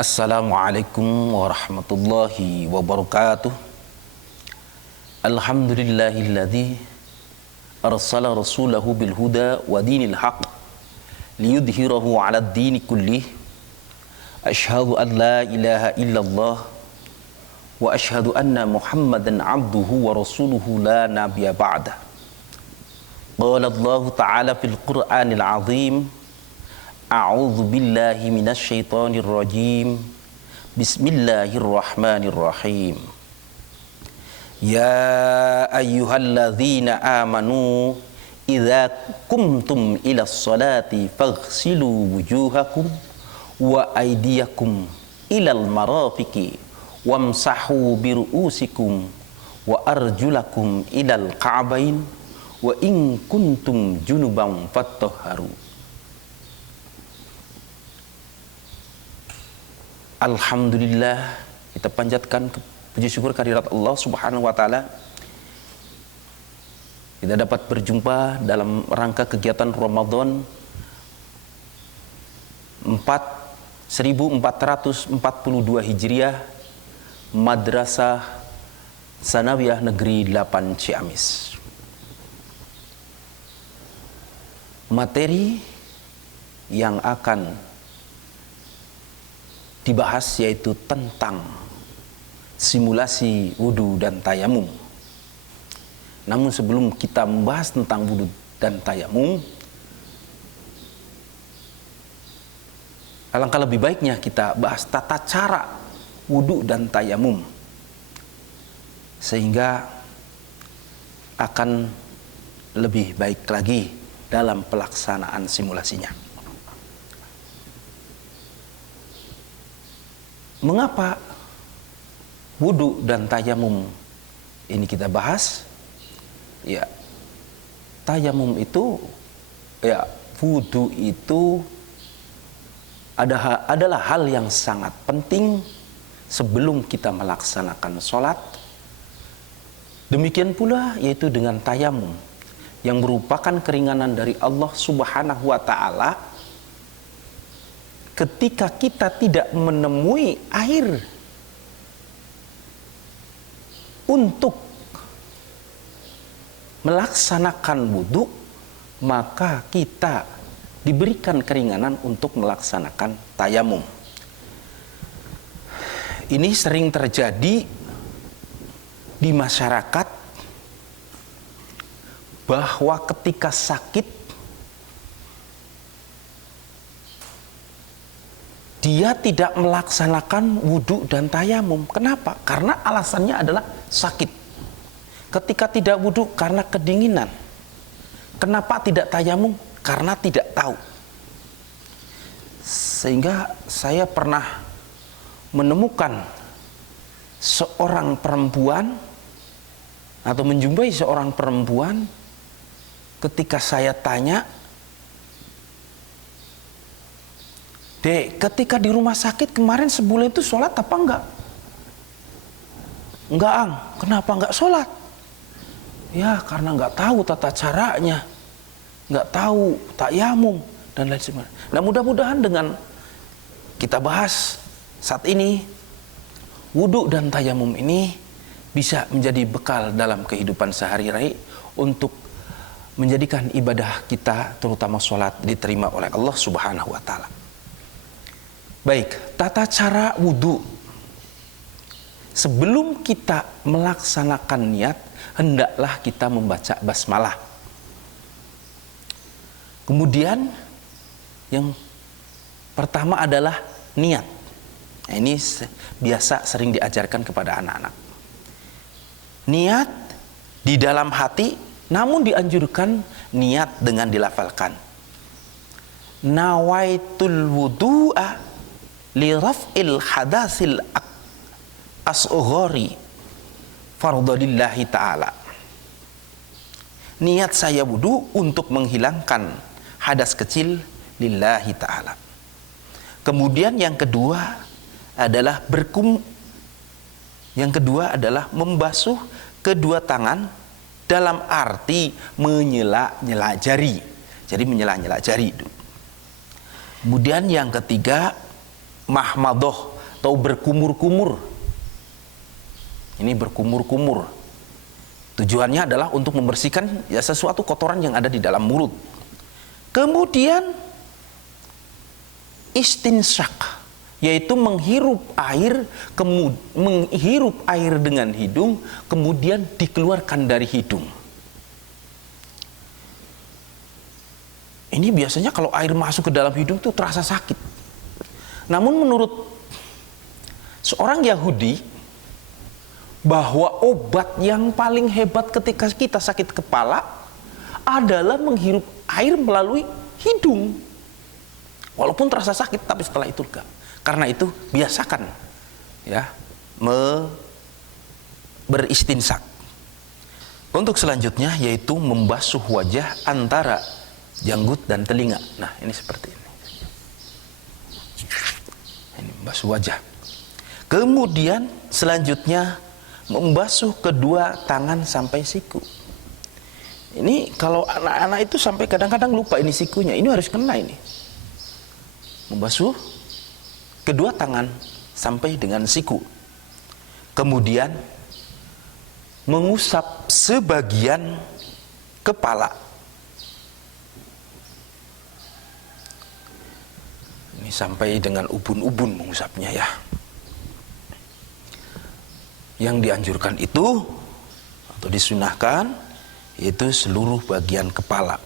Assalamualaikum warahmatullahi wabarakatuh. Alhamdulillahilladzi arsala rasulahu bil huda wa dinil haq liyudhhirahu 'alad dini kullih. Asyhadu an la ilaha illallah wa asyhadu anna Muhammadan 'abduhu wa rasuluhu la nabiyya ba'dah. Qala Allah ta'ala fil Qur'anil 'azim. A'udzu billahi minasy syaithanir rajim. Bismillahirrahmanirrahim. Ya ayyuhalladzina amanu idza qumtum ilas salati faghsilu wujuhakum wa aydiyakum ilal marafiqi wamsahu biru'usikum wa arjulakum ilal ka'bain wa in kuntum junuban fattahharu. Alhamdulillah, kita panjatkan puji syukur kehadirat Allah Subhanahu wa taala. Kita dapat berjumpa dalam rangka kegiatan Ramadan 1442 Hijriah, Madrasah Sanawiyah Negeri 8 Ciamis. Materi yang akan dibahas yaitu tentang simulasi wudu dan tayamum. Namun sebelum kita membahas tentang wudu dan tayamum, alangkah lebih baiknya kita bahas tata cara wudu dan tayamum, sehingga akan lebih baik lagi dalam pelaksanaan simulasinya. Mengapa wudu dan tayamum ini kita bahas? Ya, tayamum itu, ya, wudu itu adalah hal yang sangat penting sebelum kita melaksanakan sholat. Demikian pula yaitu dengan tayamum yang merupakan keringanan dari Allah Subhanahu wa ta'ala. Ketika kita tidak menemui air untuk melaksanakan wudhu, maka kita diberikan keringanan untuk melaksanakan tayamum. Ini sering terjadi di masyarakat bahwa ketika sakit dia tidak melaksanakan wudhu dan tayamum. Kenapa? Karena alasannya adalah sakit. Ketika tidak wudhu karena kedinginan. Kenapa tidak tayamum? Karena tidak tahu. Sehingga saya pernah menemukan seorang perempuan atau menjumpai seorang perempuan, ketika saya tanya, Dek, ketika di rumah sakit kemarin sebulan itu sholat apa enggak? Enggak, Ang. Kenapa enggak sholat? Ya, karena enggak tahu tata caranya, enggak tahu tayamum dan lain sebagainya. Nah, mudah-mudahan dengan kita bahas saat ini, wudhu dan tayamum ini bisa menjadi bekal dalam kehidupan sehari-hari untuk menjadikan ibadah kita, terutama sholat, diterima oleh Allah Subhanahu wa ta'ala. Baik, tata cara wudhu. Sebelum kita melaksanakan niat, hendaklah kita membaca basmalah. Kemudian yang pertama adalah niat. Nah, ini biasa sering diajarkan kepada anak-anak. Niat di dalam hati, namun dianjurkan niat dengan dilafalkan. Nawaitul wudu'a li raf'il hadasil asghari fardhalillahi ta'ala. Niat saya wudu untuk menghilangkan hadas kecil lillahi ta'ala. Kemudian yang kedua adalah membasuh kedua tangan dalam arti menyela-nyela jari. Jadi menyela-nyela jari. Kemudian yang ketiga, mahmadoh atau berkumur-kumur. Ini berkumur-kumur. Tujuannya adalah untuk membersihkan ya sesuatu kotoran yang ada di dalam mulut. Kemudian istinsyak, yaitu menghirup air dengan hidung, kemudian dikeluarkan dari hidung. Ini biasanya kalau air masuk ke dalam hidung itu terasa sakit. Namun menurut seorang Yahudi, bahwa obat yang paling hebat ketika kita sakit kepala adalah menghirup air melalui hidung. Walaupun terasa sakit, tapi setelah itu enggak. Karena itu biasakan ya beristinsak. Untuk selanjutnya yaitu membasuh wajah antara janggut dan telinga. Nah, ini seperti ini. Ini membasuh wajah. Kemudian selanjutnya membasuh kedua tangan sampai siku. Ini kalau anak-anak itu sampai kadang-kadang lupa ini sikunya. Ini harus kena ini. Membasuh kedua tangan sampai dengan siku. Kemudian mengusap sebagian kepala. Ini sampai dengan ubun-ubun mengusapnya ya. Yang dianjurkan itu atau disunahkan yaitu seluruh bagian kepala.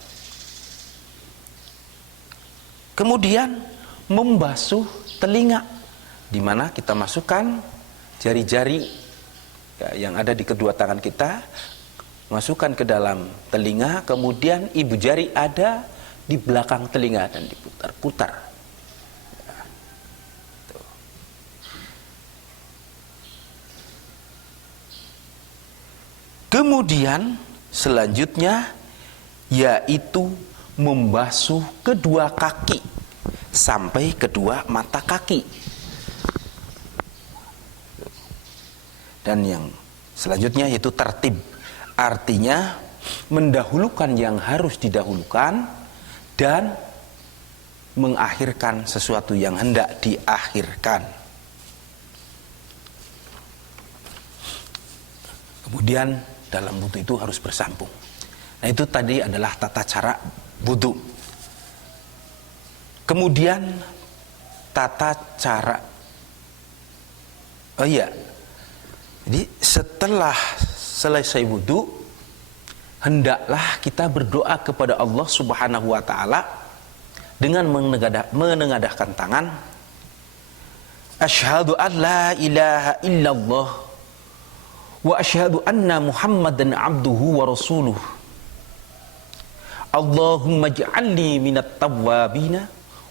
Kemudian membasuh telinga, di mana kita masukkan jari-jari ya, yang ada di kedua tangan kita, masukkan ke dalam telinga, kemudian ibu jari ada di belakang telinga dan diputar-putar. Kemudian selanjutnya yaitu membasuh kedua kaki sampai kedua mata kaki. Dan yang selanjutnya yaitu tertib. Artinya mendahulukan yang harus didahulukan dan mengakhirkan sesuatu yang hendak diakhirkan. Kemudian dalam wudu itu harus bersambung. Nah, itu tadi adalah tata cara wudu. Kemudian tata cara, jadi setelah selesai wudu, hendaklah kita berdoa kepada Allah Subhanahu wa Ta'ala dengan menengadahkan tangan. Asyhadu an la ilaha illallah wa asyhadu anna Muhammadan abduhu wa rasuluh. Allahumma ij'alni minat tawwabina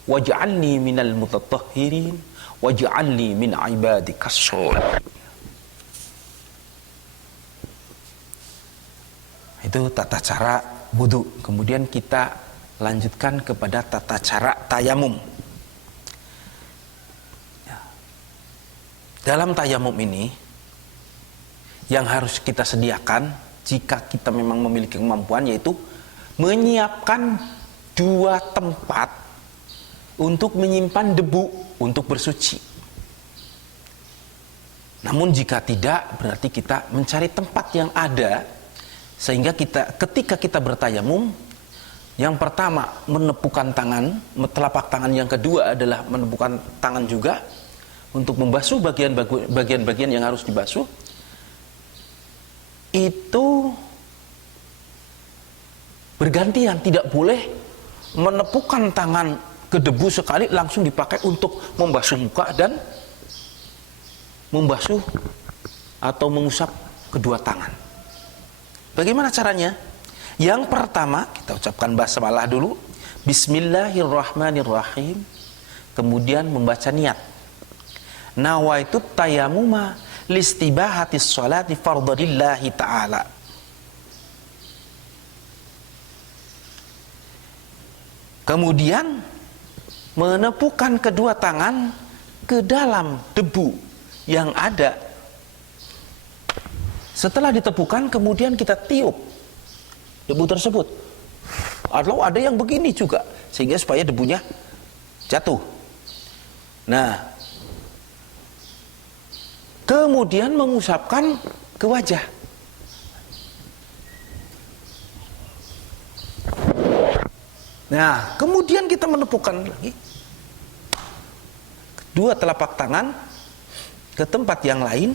waj'alni minal mutatahhirin waj'alni min ibadikas sholihin. Itu tata cara wudu. Kemudian kita lanjutkan kepada tata cara tayamum. Dalam tayamum ini yang harus kita sediakan jika kita memang memiliki kemampuan yaitu menyiapkan 2 tempat untuk menyimpan debu untuk bersuci. Namun jika tidak, berarti kita mencari tempat yang ada sehingga ketika kita bertayamum, yang pertama menepukkan tangan, telapak tangan, yang kedua adalah menepukkan tangan juga untuk membasuh bagian-bagian yang harus dibasuh. Itu bergantian, tidak boleh menepukkan tangan ke debu sekali langsung dipakai untuk membasuh muka dan membasuh atau mengusap kedua tangan. Bagaimana caranya? Yang pertama kita ucapkan basmalah dulu, Bismillahirrahmanirrahim, kemudian membaca niat. Nawaitu tayamuma listibahatis sholati fardhalillahi ta'ala. Kemudian menepukkan kedua tangan ke dalam debu yang ada. Setelah ditepukkan, kemudian kita tiup debu tersebut. Atau ada yang begini juga, sehingga supaya debunya jatuh. Nah, kemudian mengusapkan ke wajah. Nah, kemudian kita menepukkan lagi dua telapak tangan ke tempat yang lain,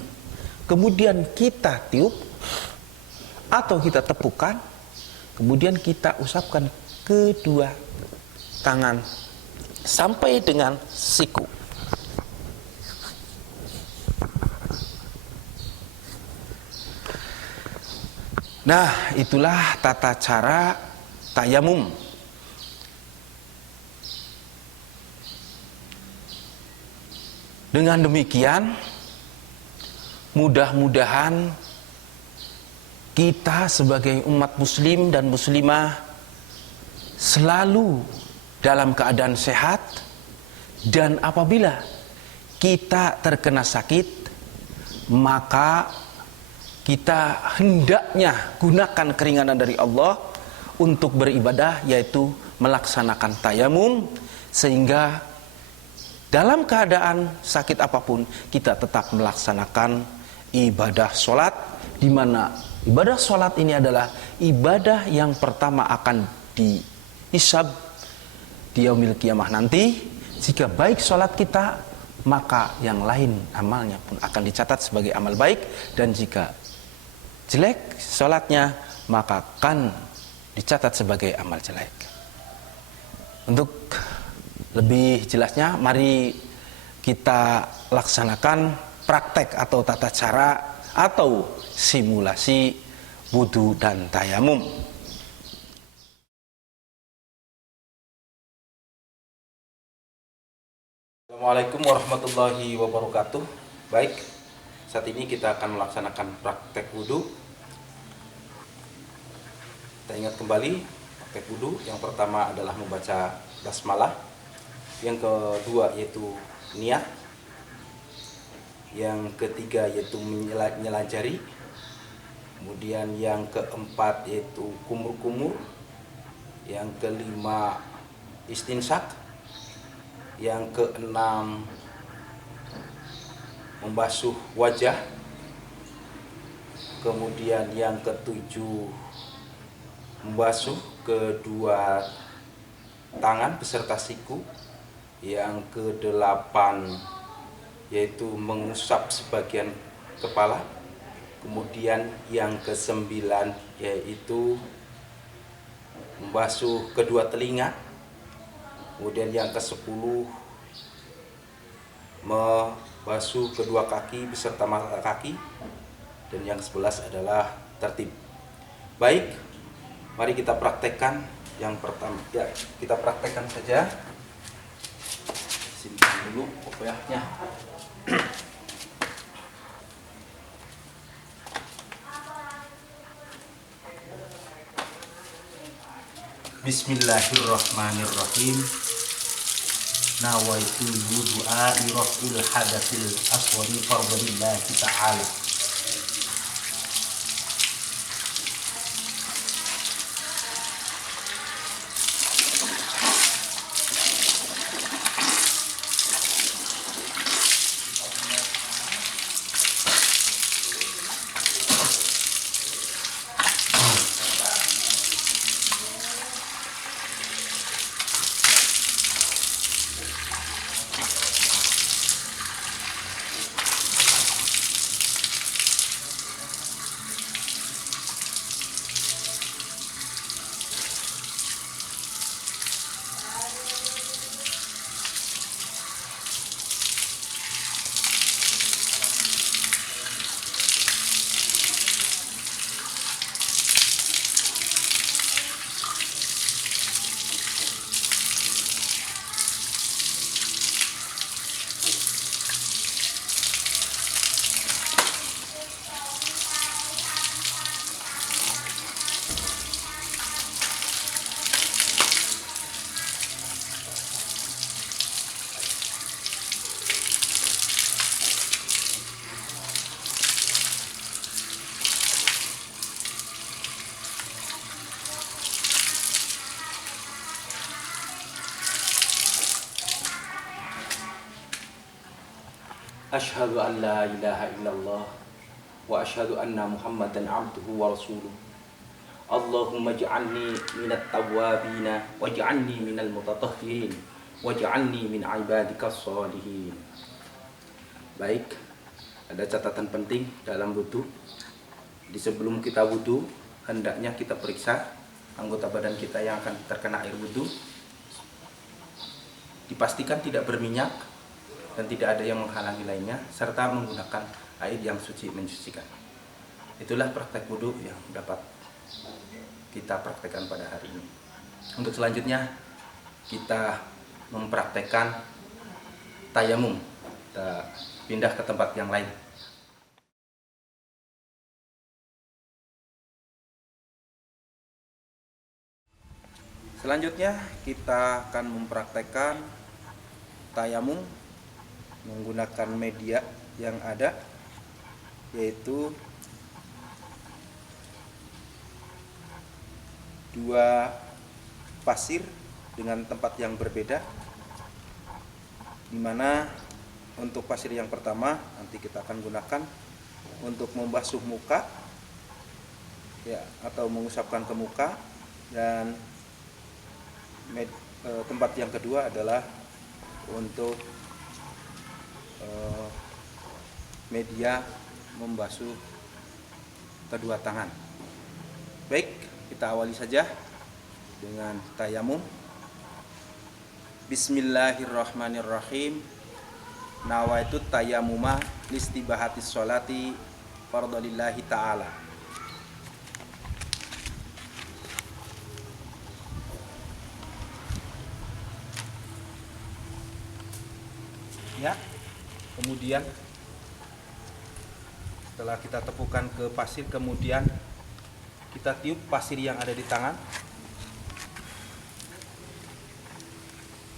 kemudian kita tiup atau kita tepukan, kemudian kita usapkan kedua tangan sampai dengan siku. Nah, itulah tata cara tayamum. Dengan demikian, mudah-mudahan kita sebagai umat muslim dan muslimah selalu dalam keadaan sehat, dan apabila kita terkena sakit, maka kita hendaknya gunakan keringanan dari Allah untuk beribadah, yaitu melaksanakan tayamum, sehingga dalam keadaan sakit apapun kita tetap melaksanakan ibadah sholat, di mana ibadah sholat ini adalah ibadah yang pertama akan dihisab di yaumil qiyamah nanti. Jika baik sholat kita, maka yang lain amalnya pun akan dicatat sebagai amal baik, dan jika jelek sholatnya, maka akan dicatat sebagai amal jelek. Untuk lebih jelasnya, mari kita laksanakan praktek atau tata cara atau simulasi wudu dan tayamum. Assalamualaikum warahmatullahi wabarakatuh. Baik, saat ini kita akan melaksanakan praktek wudu. Kita ingat kembali praktek wudu. Yang pertama adalah membaca basmalah. Yang kedua yaitu niat. Yang ketiga yaitu menyelan jari. Kemudian yang keempat yaitu kumur-kumur. Yang kelima istinsak. Yang keenam membasuh wajah. Kemudian yang ketujuh membasuh kedua tangan beserta siku. Yang kedelapan yaitu mengusap sebagian kepala. Kemudian yang kesembilan yaitu membasuh kedua telinga. Kemudian yang ke-10 membasuh kedua kaki beserta mata kaki. Dan yang ke-11 adalah tertib. Baik, mari kita praktekkan. Yang pertama, ya, kita praktekkan saja. Simpan dulu kopiahnya. Bismillahirrahmanirrahim. Nawaitu wudu'a irafil hadatsil aswadi fardhillahi ta'ala. Asyhadu an la ilaha illallah wa asyhadu anna Muhammadan abduhu wa rasuluh. Allahumma ij'alni minat tawwabina waj'alni minal mutatahhirin waj'alni min ibadikas sholihin. Baik, ada catatan penting dalam wudu. Di sebelum kita wudu, hendaknya kita periksa anggota badan kita yang akan terkena air wudu. Dipastikan tidak berminyak dan tidak ada yang menghalangi lainnya, serta menggunakan air yang suci mensucikan. Itulah praktek wudu yang dapat kita praktekkan pada hari ini. Untuk selanjutnya kita mempraktekkan tayamum. Kita pindah ke tempat yang lain. Selanjutnya kita akan mempraktekkan tayamum menggunakan media yang ada, yaitu dua pasir dengan tempat yang berbeda, dimana untuk pasir yang pertama nanti kita akan gunakan untuk membasuh muka ya, atau mengusapkan ke muka, dan tempat yang kedua adalah untuk media membasuh kedua tangan. Baik, kita awali saja dengan tayamum. Bismillahirrahmanirrahim. Nawaitu tayamuma listibahatis sholati fardalillahi ta'ala. Ya, kemudian setelah kita tepukan ke pasir, kemudian kita tiup pasir yang ada di tangan,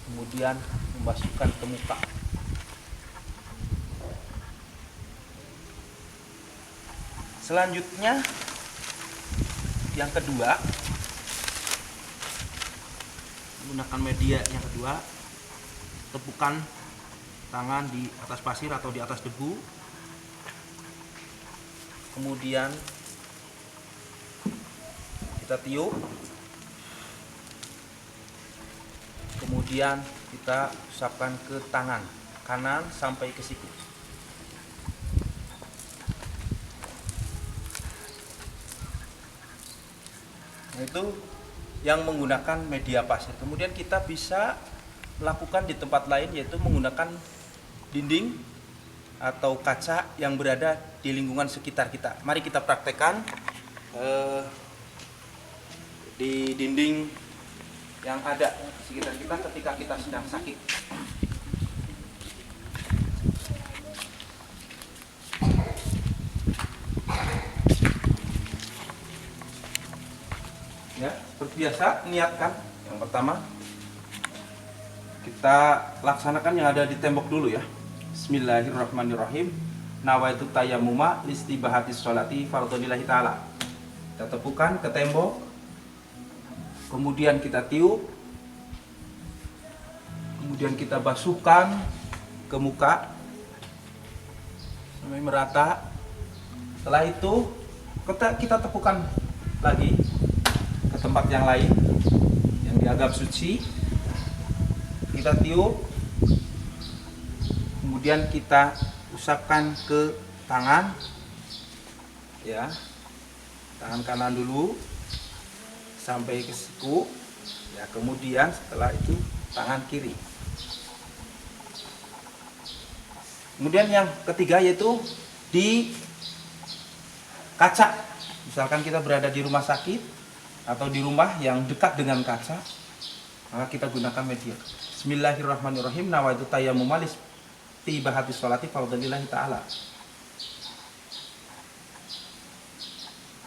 kemudian membasuhkan ke muka. Selanjutnya yang kedua, menggunakan media yang kedua, tepukan tangan di atas pasir atau di atas debu, kemudian kita tiup, kemudian kita usapkan ke tangan kanan sampai ke siku. Nah, itu yang menggunakan media pasir. Kemudian kita bisa melakukan di tempat lain, yaitu menggunakan dinding atau kaca yang berada di lingkungan sekitar kita. Mari kita praktekkan di dinding yang ada di sekitar kita ketika kita sedang sakit. Ya, seperti biasa, niatkan. Yang pertama, kita laksanakan yang ada di tembok dulu ya. Bismillahirrahmanirrahim. Nawaitu tayamuma listibahatis sholati fardhonillahi ta'ala. Kita tepukan ke tembok, kemudian kita tiup, kemudian kita basuhkan ke muka sampai merata. Setelah itu kita tepukan lagi ke tempat yang lain yang dianggap suci. Kita tiup, kemudian kita usapkan ke tangan ya, tangan kanan dulu sampai ke siku ya, kemudian setelah itu tangan kiri. Kemudian yang ketiga yaitu di kaca. Misalkan kita berada di rumah sakit atau di rumah yang dekat dengan kaca, maka kita gunakan media. Bismillahirrahmanirrahim. Nawaitu tayammuma listibahatis sholati fardhonillahi ta'ala.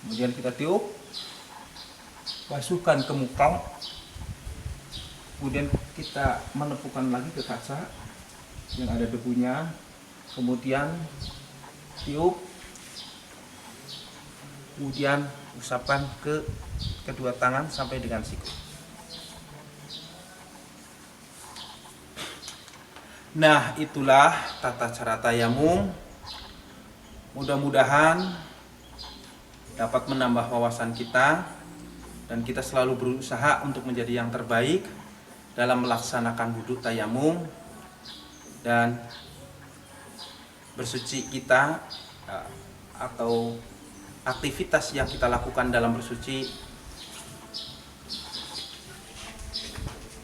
Kemudian kita tiup, basuhkan ke muka, kemudian kita menepukan lagi ke kaca yang ada debunya, kemudian tiup, kemudian usapkan ke kedua tangan sampai dengan siku. Nah, itulah tata cara tayamum. Mudah-mudahan dapat menambah wawasan kita dan kita selalu berusaha untuk menjadi yang terbaik dalam melaksanakan wudhu tayamum dan bersuci kita atau aktivitas yang kita lakukan dalam bersuci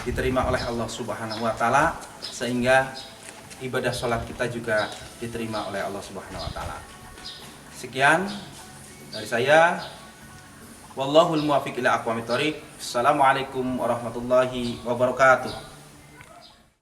diterima oleh Allah Subhanahu wa taala, sehingga ibadah sholat kita juga diterima oleh Allah Subhanahu wa taala. Sekian dari saya. Wallahul muwaffiq ila aqwamit thoriq. Assalamualaikum warahmatullahi wabarakatuh.